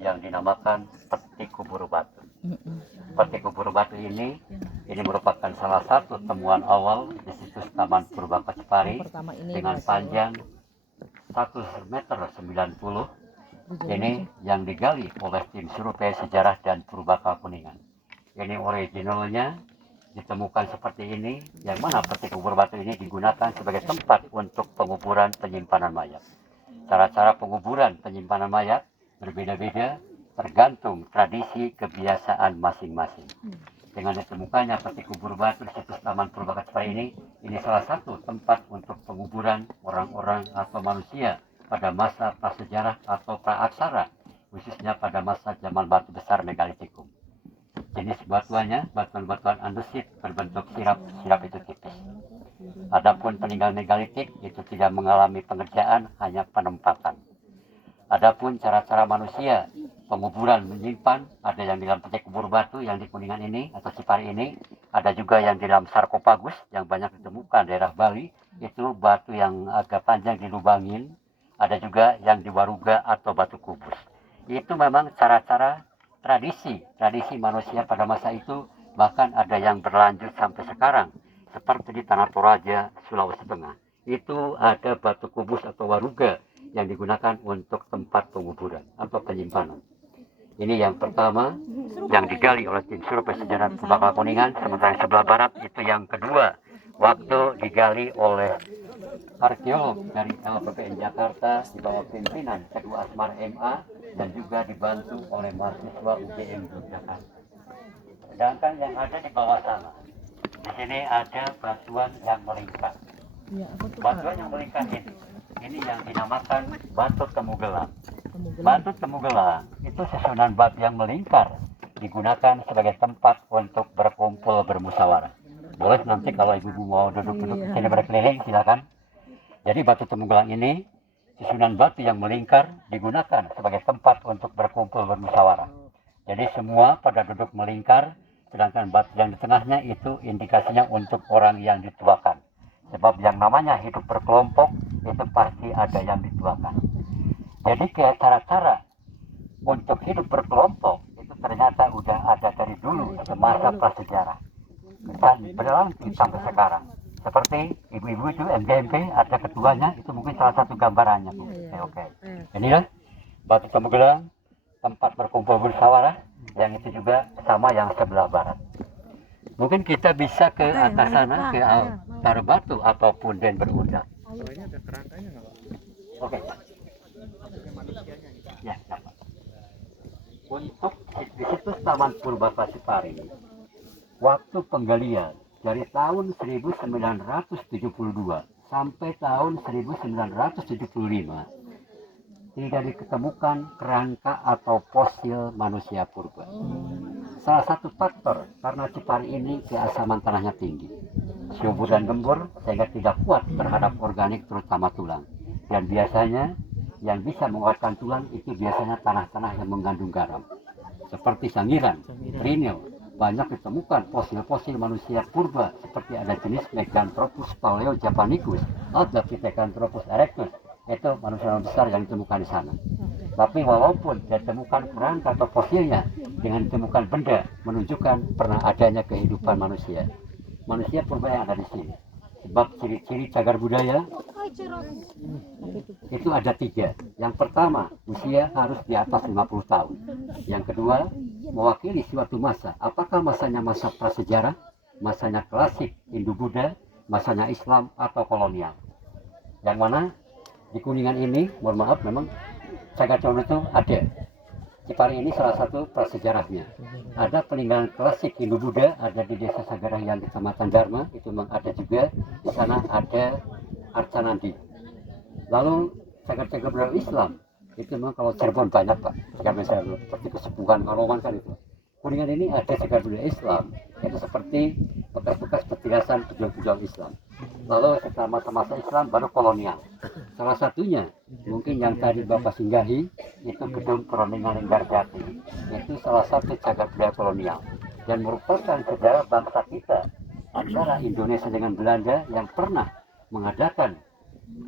yang dinamakan Peti Kubur Batu. Peti Kubur Batu ini merupakan salah satu temuan awal di situs Taman Purba Kacipari dengan panjang 1 meter 90. Ini yang digali oleh tim survei sejarah dan Purbaka Kuningan. Ini originalnya ditemukan seperti ini, yang mana peti kubur batu ini digunakan sebagai tempat untuk penguburan penyimpanan mayat. Cara-cara penguburan penyimpanan mayat berbeda-beda tergantung tradisi kebiasaan masing-masing. Dengan ditemukannya peti kubur batu di situs Taman Purba Kacipari ini salah satu tempat untuk penguburan orang-orang atau manusia pada masa prasejarah atau praaksara, khususnya pada masa zaman batu besar megalitikum. Jenis batuannya batuan-batuan andesit berbentuk sirap itu tipis. Adapun peninggalan megalitik itu tidak mengalami pengerjaan, hanya penempatan. Adapun cara-cara manusia penguburan menyimpan, ada yang di dalam peti kubur batu yang di Kuningan ini atau Cipari ini, ada juga yang di dalam sarkofagus yang banyak ditemukan daerah Bali, itu batu yang agak panjang dilubangin. Ada juga yang di Waruga atau batu kubus. Itu memang cara-cara tradisi manusia pada masa itu, bahkan ada yang berlanjut sampai sekarang. Seperti di Tanah Toraja, Sulawesi Tengah. Itu ada batu kubus atau waruga yang digunakan untuk tempat penguburan atau penyimpanan. Ini yang pertama yang digali oleh tim survei sejarah Purbaka Kuningan. Sementara yang sebelah barat itu yang kedua, waktu digali oleh arkeolog dari LPPN Jakarta di bawah pimpinan Teguh Asmar MA dan juga dibantu oleh mahasiswa UGM Yogyakarta. Sedangkan yang ada di bawah sana, di sini ada batuan yang melingkar. Batuan yang melingkar ini yang dinamakan batu temugelang. Batu temugelang itu susunan batu yang melingkar, digunakan sebagai tempat untuk berkumpul bermusyawarah. Boleh nanti kalau ibu-ibu mau duduk-duduk sini berkeliling, silakan. Jadi batu temugelang ini susunan batu yang melingkar, digunakan sebagai tempat untuk berkumpul bermusyawarah. Jadi semua pada duduk melingkar, sedangkan batu yang di tengahnya itu indikasinya untuk orang yang dituakan. Sebab yang namanya hidup berkelompok itu pasti ada yang dituakan. Jadi kayak cara-cara untuk hidup berkelompok itu ternyata udah ada dari dulu semasa prasejarah dan berlanjut sampai sekarang. Seperti ibu-ibu itu MGMP ada ketuanya, itu mungkin salah satu gambarannya, Bu. Oke. Inilah batu temugelang, tempat berkumpul bermusyawarah, yang itu juga sama yang sebelah barat. Mungkin kita bisa ke atas sana, ke altar batu ataupun den berundang. Ini ada kerangkanya nggak, Pak? Oke. Ya, dapat. Untuk di situs Taman Purba Kacipari, waktu penggalian dari tahun 1972 sampai tahun 1975 tidak diketemukan kerangka atau fosil manusia purba. Salah satu faktor karena Cipari ini keasaman tanahnya tinggi, subur dan gembur sehingga tidak kuat terhadap organik terutama tulang. Dan biasanya yang bisa menguatkan tulang itu biasanya tanah-tanah yang mengandung garam, seperti Sangiran, Trinil. Banyak ditemukan fosil-fosil manusia purba seperti ada jenis Meganthropus paleojapanicus atau Pithecanthropus erectus. Itu manusia besar yang ditemukan di sana. Tapi walaupun ditemukan kerangka atau fosilnya, dengan ditemukan benda menunjukkan pernah adanya kehidupan manusia. Manusia purba yang ada di sini. Sebab ciri-ciri cagar budaya itu ada 3. Yang pertama, usia harus di atas 50 tahun. Yang kedua, mewakili suatu masa. Apakah masanya masa prasejarah, masanya klasik Hindu-Buddha, masanya Islam atau kolonial. Yang mana di Kuningan ini, mohon maaf, memang cagar condet itu ada. Cipari ini salah satu prasejarahnya. Ada peninggalan klasik Hindu-Buddha, ada di Desa Sagarah yang Kecamatan Dharma, itu memang ada juga. Di sana ada Arcanandi. Lalu cagar-cagar budaya Islam, itu memang kalau Cirebon banyak, Pak. Cagar misalnya seperti Kesepuhan, Kaloman kan itu. Kuningan ini ada cagar budaya Islam, itu seperti bekas-bekas petilasan pejuang-pejuang Islam. Lalu setelah masa-masa Islam baru kolonial. Salah satunya mungkin yang tadi Bapak singgahi itu gedung Peroningan Linggarjati. Itu salah satu cagar budaya kolonial dan merupakan sejarah bangsa kita antara Indonesia dengan Belanda yang pernah mengadakan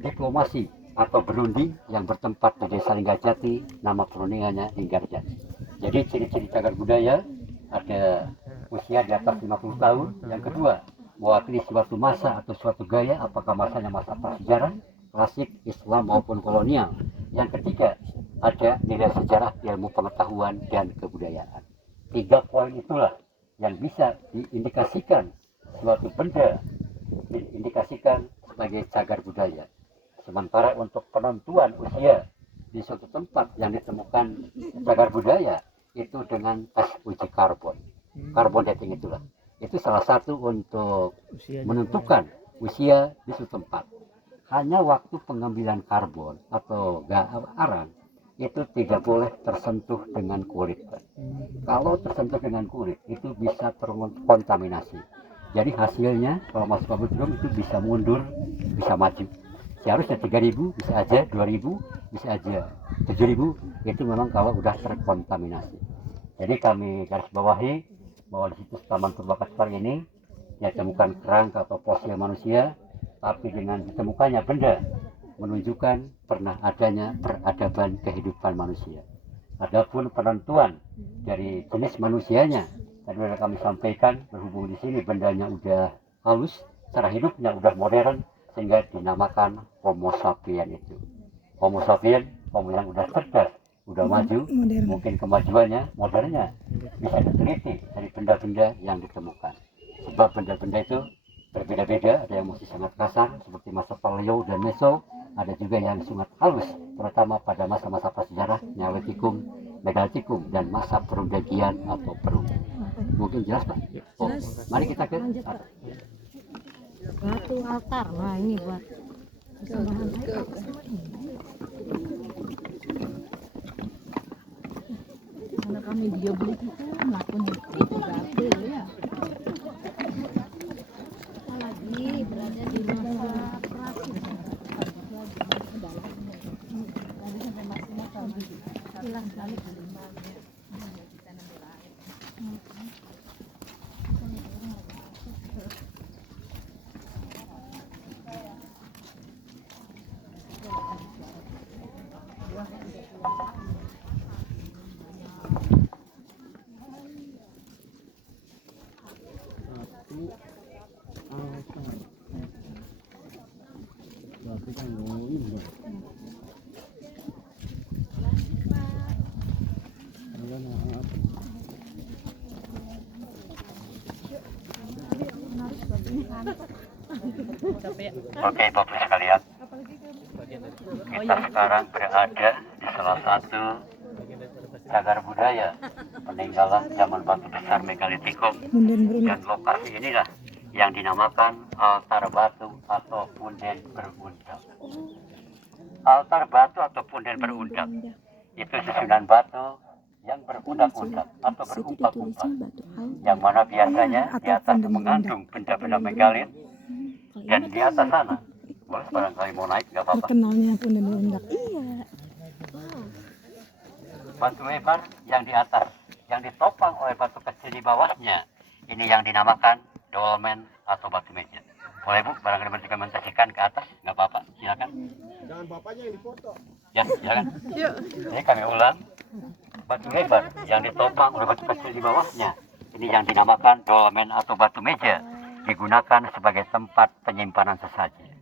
diplomasi atau berunding yang bertempat di Desa Linggajati, nama perundingannya Linggarjati. Jadi ciri-ciri cagar budaya ada usia di atas 50 tahun. Yang kedua, mewakili suatu masa atau suatu gaya, apakah masanya masa prasejarah, klasik, Islam maupun kolonial. Yang ketiga, ada nilai sejarah, ilmu pengetahuan, dan kebudayaan. 3 poin itulah yang bisa diindikasikan suatu benda diindikasikan sebagai cagar budaya. Sementara untuk penentuan usia di suatu tempat yang ditemukan cagar budaya itu dengan tes uji karbon. Karbon dating itulah. Itu salah satu untuk menentukan usia di suatu tempat. Hanya waktu pengambilan karbon atau arang itu tidak boleh tersentuh dengan kulit. Kalau tersentuh dengan kulit itu bisa terkontaminasi. Jadi hasilnya kalau masuk laboratorium itu bisa mundur, bisa maju. Seharusnya 3.000 bisa aja 2.000, bisa aja 7.000, itu memang kalau udah terkontaminasi. Jadi kami garis bawahi bahwa di situs Taman Purbakasepari ini ditemukan kerangka atau fosil manusia, tapi dengan ditemukannya benda menunjukkan pernah adanya peradaban kehidupan manusia. Adapun penentuan dari jenis manusianya, tadi sudah kami sampaikan, berhubung di sini bendanya udah halus, cara hidupnya udah modern, sehingga dinamakan Homo sapien itu. Homo sapien, homo yang udah cerdas, udah maju, mungkin kemajuannya, modernnya bisa diteliti dari benda-benda yang ditemukan. Sebab benda-benda itu berbeda-beda, ada yang masih sangat kasar seperti masa Paleo dan Meso, ada juga yang sangat halus, terutama pada masa-masa prasejarah, Neolitikum, Megalitikum, dan masa Perundagian atau Perunggu. Mungkin jelas Pak? Oh, mari kita ke batu altar. Nah ini buat kesembahan air. Karena kami dia beli itu melakukan itu batu ya. Apalagi berada di masa prasis. Tadi sampai maksimal hilang balik. Oke, Bapak sekalian, kita sekarang berada di salah satu cagar budaya peninggalan zaman batu besar Megalitikum, dan lokasi inilah yang dinamakan altar batu atau punden berundang. Altar batu atau punden berundang itu susunan batu yang berundak-undak atau berumpak-umpak, yang mana biasanya di atas mengandung benda-benda megalit, dan di atas sana boleh barangkali mau naik nggak apa-apa. Terkenalnya punden berundak. Iya. Batu lebar yang di atas, yang ditopang oleh batu kecil di bawahnya, ini yang dinamakan dolmen atau batu meja. Boleh Bu, barangkali mendokumentasikan ke atas, nggak apa-apa, silakan. Jangan bapaknya yang difoto. Ya, silakan. Ini kami ulang, batu lebar yang ditopang oleh batu kecil di bawahnya, ini yang dinamakan dolmen atau batu meja, digunakan sebagai tempat penyimpanan sesaji.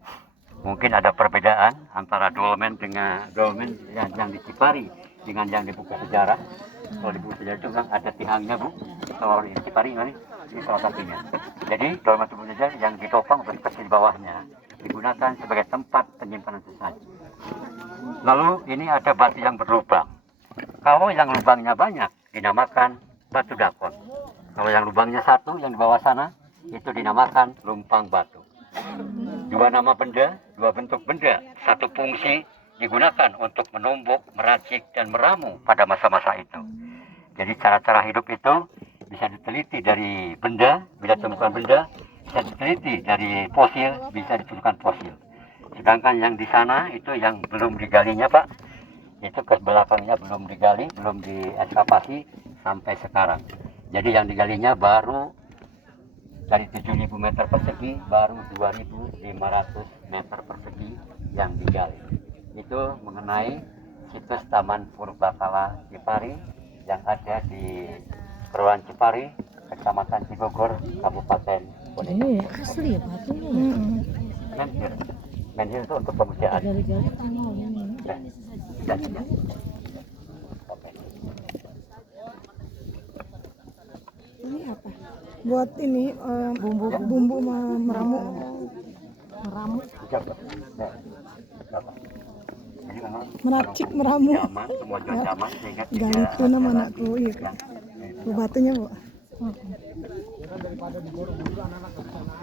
Mungkin ada perbedaan antara dolmen dengan dolmen yang di Cipari dengan yang di buku sejarah. Kalau di buku sejarah itu kan ada tihangnya Bu, kalau di Cipari ini salah satunya. Jadi dolmen atau batu meja yang ditopang oleh kecil di bawahnya digunakan sebagai tempat penyimpanan sesaji. Lalu ini ada batu yang berlubang. Kalau yang lubangnya banyak dinamakan batu dakon. Kalau yang lubangnya satu yang di bawah sana itu dinamakan lumpang batu. Dua nama benda, dua bentuk benda, satu fungsi digunakan untuk menumbuk, meracik, dan meramu pada masa-masa itu. Jadi cara-cara hidup itu bisa diteliti dari benda, bila ditemukan benda, bisa diteliti dari fosil, bisa ditemukan fosil. Sedangkan yang di sana itu yang belum digalinya Pak, itu ke belakangnya belum digali, belum diekskavasi sampai sekarang. Jadi yang digalinya baru dari 7.000 meter persegi, baru 2.500 meter persegi yang digali. itu mengenai situs Taman Purbakala Cipari yang ada di Kelurahan Cipari, Kecamatan Cibogor, Kabupaten Kuningan. Ini asli ya batunya. Menhir, menhir itu untuk pemujaan. Gali-gali tanah ini. Ya, tidak, tidak. Oke. Ini apa? Buat ini bumbu meramu. Meramu. Siapa? Ya. Siapa? Jadi memang Meracik meramu. nyaman, semua jual nyaman sehingga Gali tidak itu nama ada anakku, iya. yang- Bu batunya, Bu. Daripada diborong dulu anak-anak ke sana.